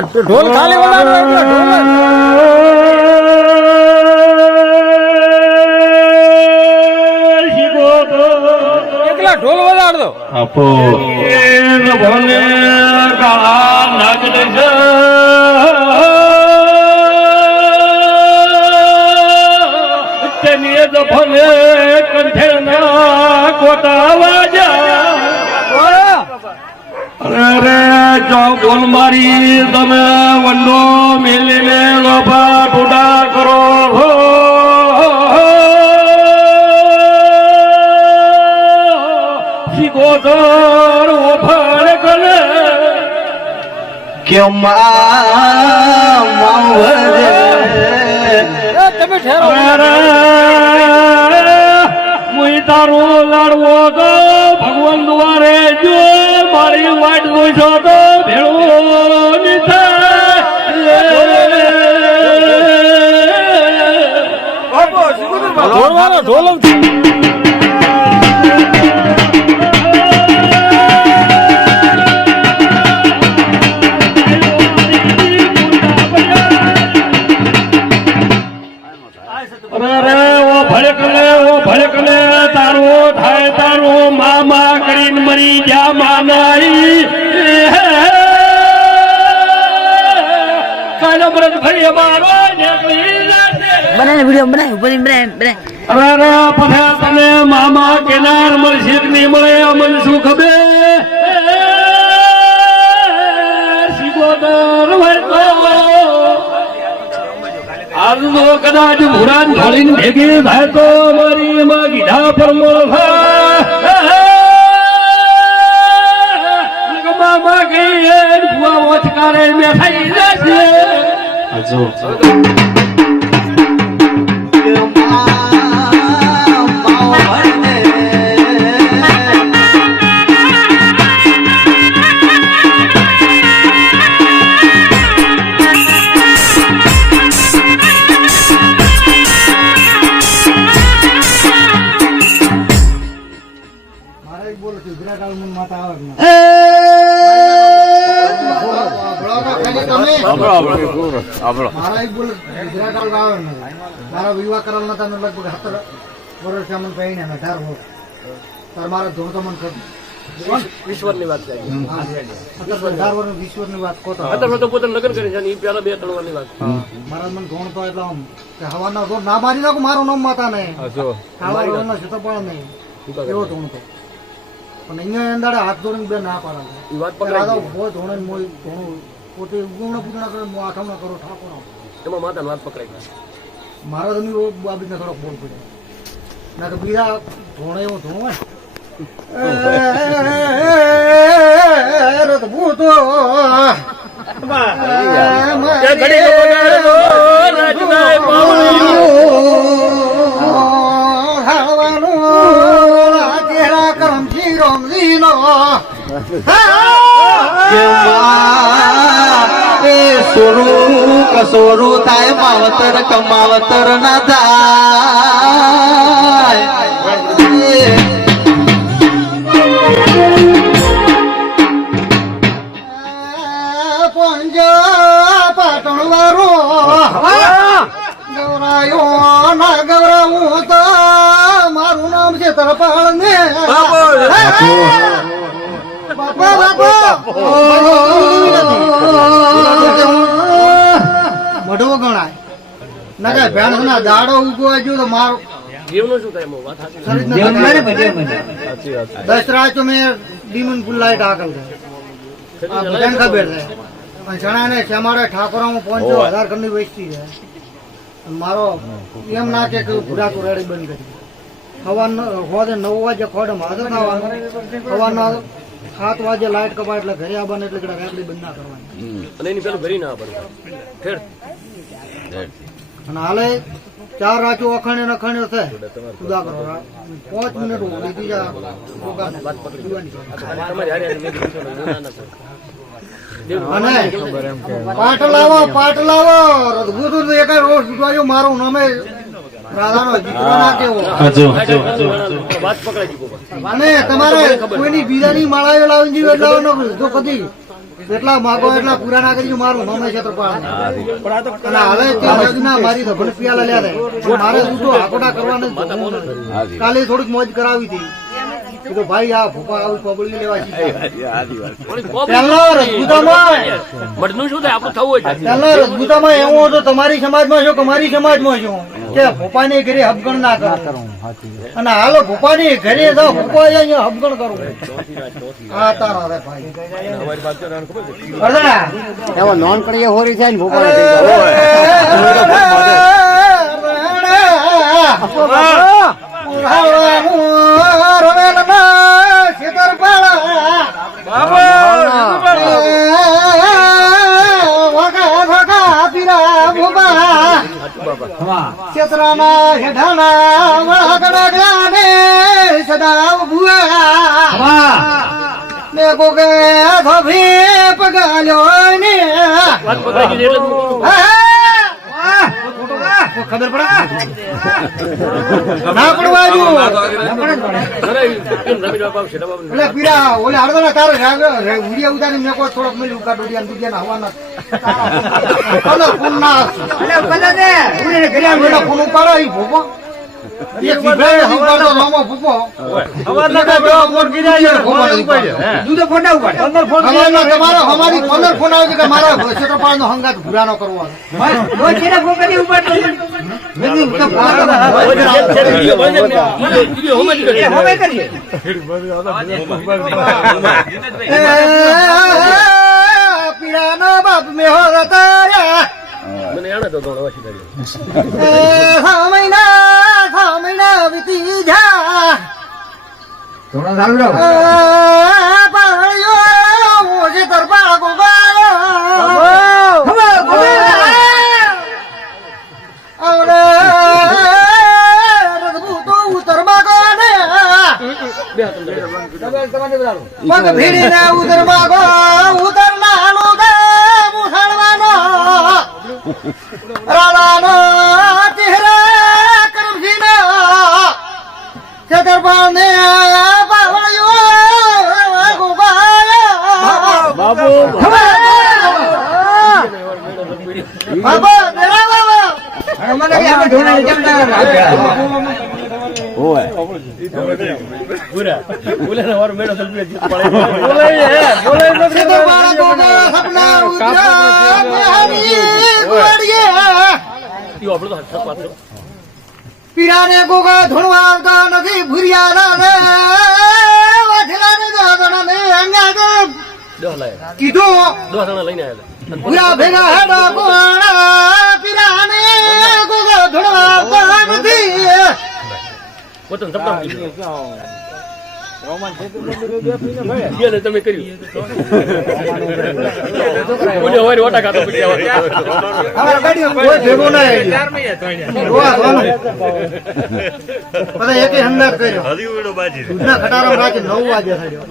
ઢોલ ખાલી વગાડો એકલા ઢોલ વગાડ દો આપો ભલે કાળા નાગડ છે તેની જ ભલે કંઠેના કોટા વાજા અરે જો બોલ મારી તમે વંડો મેલીને લોભા ટુડા કરો શીખોદર ઓફાળ કરે કે તમે ઠેરો મુઈ તારો લાડવો તો ભગવાન દ્વારે જો મારી વાટ જોઈશો તો ભેળો ની ઢોલવાળો ઢોલ ભડકલે તારો થાય તારો મામા કરીને મરી જા માનાઈ કાલો વ્રત ભાઈ મારો નીકળી બનાને વિડિયો બનાય ઉપર બનાય અરે પછી તને મામા કેનાર મળશે કે નહીં મળે અમને શું ખબર શીખોદર આજ તો કદાચ ભુરાન ઢોળીને ભેગી થાય તો મારી એમાં ગીધા પર મામા કહીએ ભુવા ઓછકારે મેં થઈ જશે મારા વિવાહ કરેલ નતા લગભગ 17 વર્ષ મને પહેરીને 18 વર્ષ તાર મારા ધોતો મને ઈશ્વરની વાત છે 18 વર્ષ ઈશ્વરની વાત કોતો તો પોતાનું લગ્ન કરી છે ને ઈ પેલા 2-3 વર્ષની વાત મારા મને ધોણતો એટલે આમ કે હવાના રોડ ના મારી નાખું મારું નામ માતા ને ખાવાનો છે તો પણ નહીં એવો ધોણતો પણ અહીંયા અંદાડે હાથ જોડીને બે ના પાડે ઈ વાત પકડાઈ બહુ ધોણે મોય ધોણું પોતે ઉગવણા પૂજણા કરે આઠમણા કરો ઠાકોર એમાં માતાની વાત પકડાઈ મારા તમે બાબતને થોડોક બોલ પડ્યો ના તો બીજા ધોણે એવું ધોણું હોય ભૂતો કરમજી રમજી નો સોરું કસોરું થાય માવતર કમાવતર ના થાય પંજા પાટણ વાળો ગૌરાયો ના ગૌરાવું તો મારું નામ છે તરપાળ ને મઢવો ગણાય ના કઈ ભેણસ ના દાડો ઉગવા જો તો મારો જીવનું શું થાય એમાં વાત સાચી દસરા તો મેં ડીમન પુલ્લાય ટાકલ બધાને ખબર છે પણ જણા ને ચમાડે ઠાકોરામાં 5000 કરની વેચતી છે મારો એમ ના કે ભૂરા તો રેડી બંધ કરી સવારના 9 વાગે ખોડે હાજર થવાનું સવારના 7 વાગે લાઈટ કપાય એટલે ઘરે આવવાનું એટલે રેકડી બંધ ના કરવાની અને એની પેલું ભરી ના પડે અને હાલે 4 રાચો અખાણે અખાણે છે ઉદા કરો 5 મિનિટ લીધી જા અને પાટ લાવો રઘુતું એક રોજ ઉઠવાયો મારું નામે રાધાનો દીકરો ના કેવો વાત પકડાઈ અને તમારે કોઈની બીજાની માળાઓ લાવીને જીવે લાવવાનો જો કદી એટલા માગો એટલા પૂરા ના કરી મારું મમે છેતરપાળ અને હાલે તે યોજના મારી તો ભલે પિયાલા લ્યા દે મારે ઉઠો આકોટા કરવાને કાલે થોડીક મોજ કરાવી હતી કીધું ભાઈ આ ભૂપા આવી પબળી લેવા છે પહેલો રજપૂતામાં મઢનું શું થાય આપણું થવું હોય છે. પહેલો રજપૂતામાં એવું હતો તમારી સમાજમાં છો કે મારી સમાજમાં છો કે ભોપાની ઘરે હબગણ ના કરો અને હાલો ભોપાની ઘરે જાઓ ભોપા અહીંયા હબગણ કરો હા તારા રે ભાઈ અરદા એમાં નોન કરીએ હોરી થાય ને ભોપાલ ચેતરાના હેઠાના વળગડા ગાને સદા ભુઆ ને કોકે ધોભી પગાલ્યો ને વાત પકડાઈ ગઈ એટલે ખબર પડે ના પડવાજુ રમીને બાપ છે બાપ એટલે પીરા ઓલે હળદના તારો વિડિયો ઉતારી મેં કોઈ થોડોક મેલી ઉકા ડોડિયા દુડિયા હવાના કલર ફોન ના એટલે કલર દે ઉને ઘરે આવીને ફોન ઉપાડો ઈ ભોપો એક વિભાગ ઉપાડો મામો ભોપો હવાના કા જો મોર ગીરા દૂધો ફોન ના ઉપાડે 15 ફોન તમારો અમારી 15 ફોન આવે કે મારા ક્ષેત્રપાળ નો હંગાત ભૂરાનો કરવાનો રોજ કેરા ફોન કરી ઉપાડતો મેં તો હોમે કરીએ પીરાનો બાપ મે હો રતાયા મને આને તો દોડવા શીખવાડ્યો. 6 મહિના વીતી જા થોડા ચાલુ રહો પાળ્યો મોજે તરપાળ ગોગાયો આવડે રઘુતો ઉતરબા ગોને પગ ભીડીને ઉતરબા ગો ઉતરનાનો દે મુસલમાનો રાલાનો ચહેરા કરમસીનો છતરપાળને પાવળ્યો ગોગાયો બાબુ બાબા દેરા બાબા મને કે આપણે ઢોણા જમતા ઓય બોલે વાર મેળો સલ્ફી પડે છતરપાળ ગોગા સપના ઉતરા મેહાની ગોળીએ ઈ આપણો તો હાથ પાછો પીરાને ગોગા ધોણવા આવતા નથી ભૂરિયાના રે વાઠલાને દાદણાને અંગાગા 10 લાયા કીધું 10 જણા લઈને આવ્યા ભૂરા ભેગા હેડા કોણા પીરાને ગોગા ધોણવા આવતા નથી પોતાનું સપના ને તમે કર્યું બોલે હોય ઓટા ખાતો પડી હવે ગાડીઓ કોઈ ભેગો ના બધા એકે હંગાત કર્યો ના ખટારામ રાખી 9 વાગે થયો